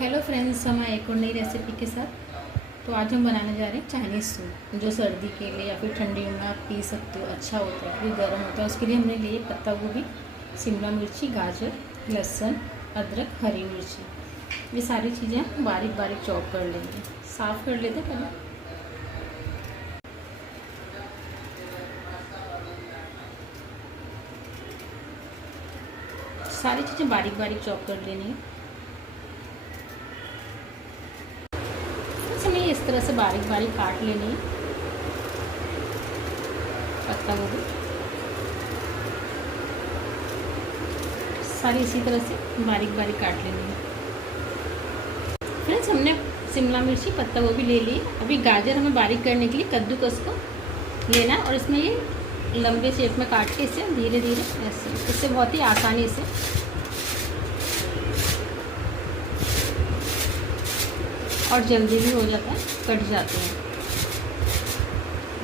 Hello friends, हम आए एक और नई रेसिपी के साथ। तो आज हम बनाने जा रहे हैं चाइनीज़ सूप, जो सर्दी के लिए या फिर ठंडियों में आप पी सकते हो। अच्छा होता है, फिर गर्म होता है। उसके लिए हमने लिए पत्ता गोभी, शिमला मिर्ची, गाजर, लहसुन, अदरक, हरी मिर्ची। ये सारी चीज़ें हम बारीक बारीक चॉप कर लेंगे। साफ़ कर लेते पहले। सारी चीज़ें बारीक बारीक चॉप कर लेनी है। हमें इस तरह से बारीक बारीक काट लेनी है पत्ता गोभी। सारी इसी तरह से बारीक बारीक काट लेनी है। फ्रेंड्स, हमने शिमला मिर्ची, पत्ता गोभी ले ली। अभी गाजर हमें बारीक करने के लिए कद्दूकस को लेना है और इसमें ये लंबे शेप में काट के इसे धीरे धीरे ऐसे, इससे बहुत ही आसानी से और जल्दी भी हो जाता है, कट जाते हैं।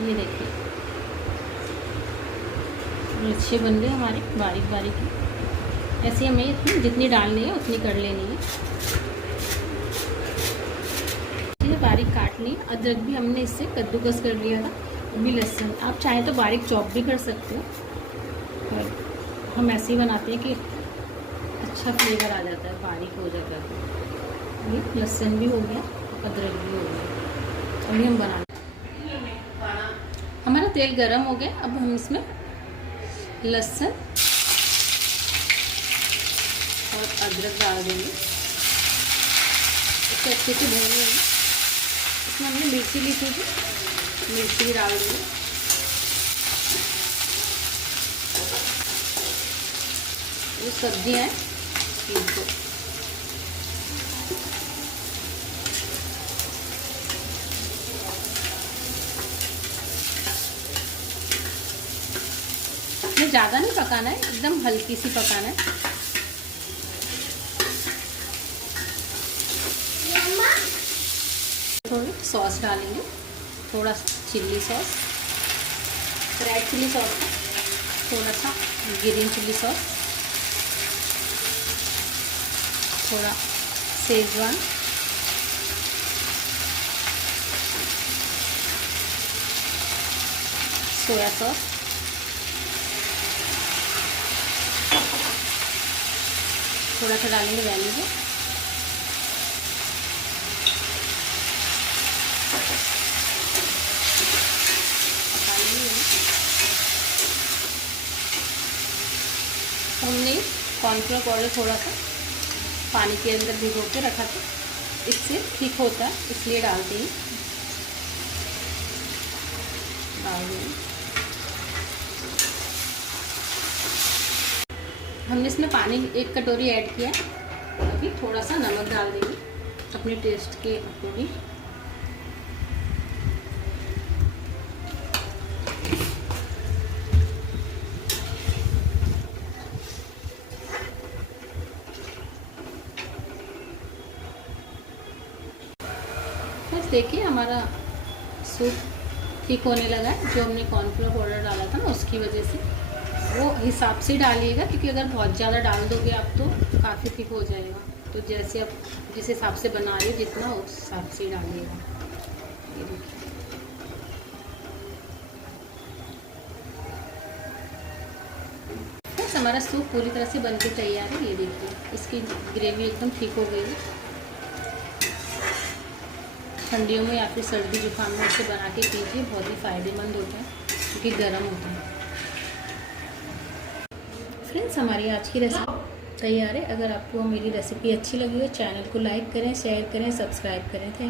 ये देखिए अच्छे बन गए हमारे बारीक बारीक। ऐसे हमें इतनी जितनी डालनी है उतनी कर लेनी है। चीज़ें बारीक काट ली। अदरक भी हमने इससे कद्दूकस कर लिया था। अभी लहसुन आप चाहें तो बारीक चॉप भी कर सकते हो, पर हम ऐसे ही बनाते हैं कि अच्छा फ्लेवर आ जाता है, बारीक हो जाता है। ये लहसुन भी हो गया, अदरक भी हो गया। अभी हम बना, हमारा तेल गरम हो गया। अब हम इसमें लहसुन और अदरक डाल देंगे। इसे अच्छे से भून लेंगे। इसमें हमने मिर्ची ली थी, मिर्ची भी डाल देंगे। ये सब्जियाँ हैं इनको ज़्यादा नहीं पकाना है, एकदम हल्की सी पकाना है। थोड़ी सॉस डालेंगे, थोड़ा chilli sauce, red chilli sauce, थोड़ा सा ग्रीन चिल्ली सॉस, थोड़ा शेजवान, सोया सॉस, थोड़ा सा डालेंगे वैनिला, हमने कॉर्नफ्लोर पाउडर थोड़ा सा पानी के अंदर भिगो के रखा था, इससे ठीक होता है, इसलिए डालते हैं। हमने इसमें पानी 1 कटोरी ऐड किया। अभी थोड़ा सा नमक डाल देंगे अपने टेस्ट के अकॉर्डिंग। बस देखिए हमारा सूप ठीक होने लगा है। जो हमने कॉर्नफ्लोर पाउडर डाला था ना, उसकी वजह से। वो हिसाब से डालिएगा, क्योंकि अगर बहुत ज़्यादा डाल दोगे आप तो काफ़ी थिक हो जाएगा। तो जैसे आप जिस हिसाब से बना रहे हो, जितना उस हिसाब से डालिएगा। ये देखिए बस हमारा सूप पूरी तरह से बनके तैयार है। ये देखिए इसकी ग्रेवी एकदम ठीक हो गई है। ठंडियों में या फिर सर्दी जुकाम में इसे बना के पीजिए, बहुत ही फ़ायदेमंद होता है, क्योंकि गर्म होता है। फ्रेंड्स, हमारी आज की रेसिपी तैयार है। अगर आपको मेरी रेसिपी अच्छी लगी हो, चैनल को लाइक करें, शेयर करें, सब्सक्राइब करें। थैंक